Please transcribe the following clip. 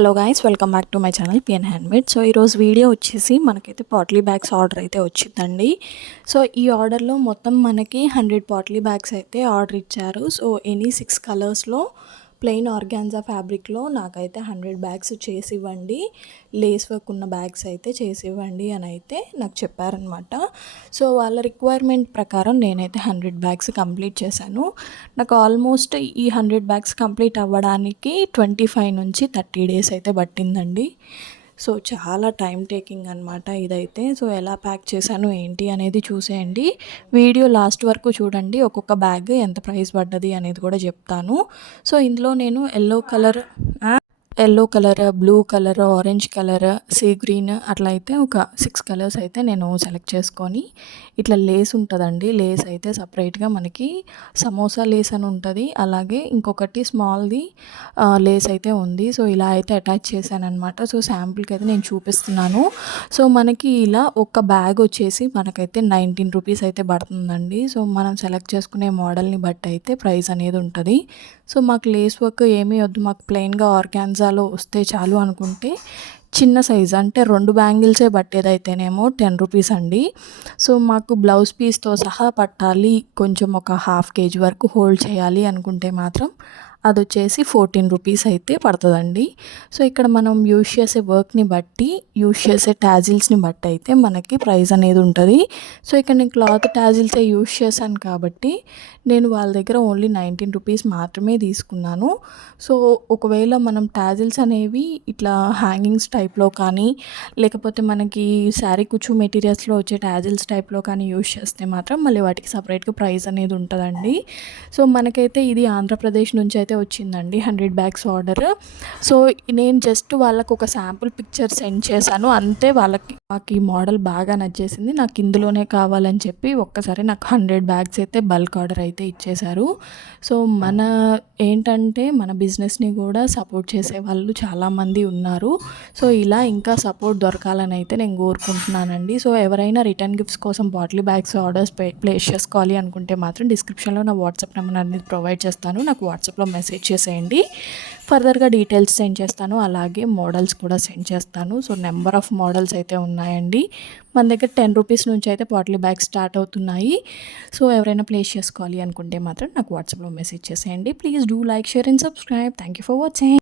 Hello guys, welcome back to my channel PN handmade. So ఈరోజు video వచ్చేసి మనకైతే potli bags order అయితే వచ్చిందండి. సో ఈ ఆర్డర్లో మొత్తం మనకి 100 పాట్లీ బ్యాగ్స్ అయితే ఆర్డర్ ఇచ్చారు. సో ఎనీ 6 కలర్స్లో ప్లెయిన్ ఆర్గాన్జా ఫ్యాబ్రిక్లో నాకైతే 100 బ్యాగ్స్ చేసి ఇవ్వండి, లేస్ వర్క్ ఉన్న బ్యాగ్స్ అయితే చేసి ఇవ్వండి అని అయితే నాకు చెప్పారనమాట. సో వాళ్ళ రిక్వైర్మెంట్ ప్రకారం నేనైతే 100 బ్యాగ్స్ కంప్లీట్ చేశాను. నాకు ఆల్మోస్ట్ ఈ 100 బ్యాగ్స్ కంప్లీట్ అవ్వడానికి 25 నుంచి 30 డేస్ అయితే పట్టిందండి. సో చాలా టైం టేకింగ్ అనమాట ఇదైతే. సో ఎలా ప్యాక్ చేశాను ఏంటి అనేది చూసేయండి, వీడియో లాస్ట్ వరకు చూడండి. ఒక్కొక్క బ్యాగ్ ఎంత ప్రైస్ పడ్డది అనేది కూడా చెప్తాను. సో ఇందులో నేను yellow colour, blue colour, orange colour, sea green అట్లా అయితే ఒక 6 కలర్స్ అయితే నేను సెలెక్ట్ చేసుకొని, ఇట్లా లేస్ ఉంటుందండి. లేస్ అయితే సపరేట్గా మనకి సమోసా లేస్ అని ఉంటుంది, అలాగే ఇంకొకటి స్మాల్ది లేస్ అయితే ఉంది. సో ఇలా అయితే అటాచ్ చేశాను అనమాట. సో శాంపుల్కి అయితే నేను చూపిస్తున్నాను. సో మనకి ఇలా ఒక బ్యాగ్ వచ్చేసి మనకైతే 19 రూపీస్ అయితే పడుతుందండి. సో మనం సెలెక్ట్ చేసుకునే మోడల్ని బట్టి అయితే ప్రైస్ అనేది ఉంటుంది. సో మాకు లేస్ వర్క్ ఏమీ వద్దు, మాకు ప్లెయిన్గా ఆర్గాన్జాలో వస్తే చాలు అనుకుంటే చిన్న సైజ్ అంటే 2 బ్యాంగిల్సే పట్టేదైతేనేమో 10 రూపీస్ అండి. సో మాకు బ్లౌజ్ పీస్తో సహా పట్టాలి, కొంచెం ఒక హాఫ్ కేజీ వరకు హోల్డ్ చేయాలి అనుకుంటే మాత్రం అది వచ్చేసి 14 రూపీస్ అయితే పడుతుందండి. సో ఇక్కడ మనం యూజ్ చేసే వర్క్ని బట్టి, యూజ్ చేసే టాజిల్స్ని బట్టి అయితే మనకి ప్రైస్ అనేది ఉంటుంది. సో ఇక్కడ నేను క్లాత్ టాజిల్సే యూజ్ చేశాను కాబట్టి నేను వాళ్ళ దగ్గర ఓన్లీ 19 రూపీస్ మాత్రమే తీసుకున్నాను. సో ఒకవేళ మనం టాజిల్స్ అనేవి ఇట్లా హ్యాంగింగ్స్ టైప్లో కానీ, లేకపోతే మనకి శారీ కుచ్చు మెటీరియల్స్లో వచ్చే టాజిల్స్ టైప్లో కానీ యూజ్ చేస్తే మాత్రం మళ్ళీ వాటికి సపరేట్గా ప్రైస్ అనేది ఉంటుందండి. సో మనకైతే ఇది ఆంధ్రప్రదేశ్ నుంచి అయితే వచ్చిందండి 100 బ్యాగ్స్ ఆర్డర్. సో నేను జస్ట్ వాళ్ళకు ఒక శాంపుల్ పిక్చర్ సెండ్ చేశాను అంతే. వాళ్ళకి నాకు ఈ మోడల్ బాగా నచ్చేసింది, నాకు ఇందులోనే కావాలని చెప్పి ఒక్కసారి నాకు 100 బ్యాగ్స్ అయితే బల్క్ ఆర్డర్ అయితే ఇచ్చేశారు. సో మన ఏంటంటే మన బిజినెస్ని కూడా సపోర్ట్ చేసే వాళ్ళు చాలామంది ఉన్నారు. సో ఇలా ఇంకా సపోర్ట్ దొరకాలని అయితే నేను కోరుకుంటున్నానండి. సో ఎవరైనా రిటర్న్ గిఫ్ట్స్ కోసం బాటిల్ బ్యాగ్స్ ఆర్డర్స్ ప్లేస్ చేసుకోవాలి అనుకుంటే మాత్రం డిస్క్రిప్షన్లో నా వాట్సాప్ నెంబర్ అనేది ప్రొవైడ్ చేస్తాను, నాకు వాట్సాప్లో మెసేజ్ చేసేయండి. ఫర్దర్గా డీటెయిల్స్ సెండ్ చేస్తాను, అలాగే మోడల్స్ కూడా సెండ్ చేస్తాను. సో నెంబర్ ఆఫ్ మోడల్స్ అయితే ఉన్నాయండి. మన దగ్గర 10 రూపీస్ నుంచి అయితే పాట్లీ బ్యాగ్స్ స్టార్ట్ అవుతున్నాయి. సో ఎవరైనా ప్లేస్ చేసుకోవాలి అనుకుంటే మాత్రం నాకు వాట్సాప్లో మెసేజ్ చేసేయండి. Please do like, share and subscribe. Thank you for watching.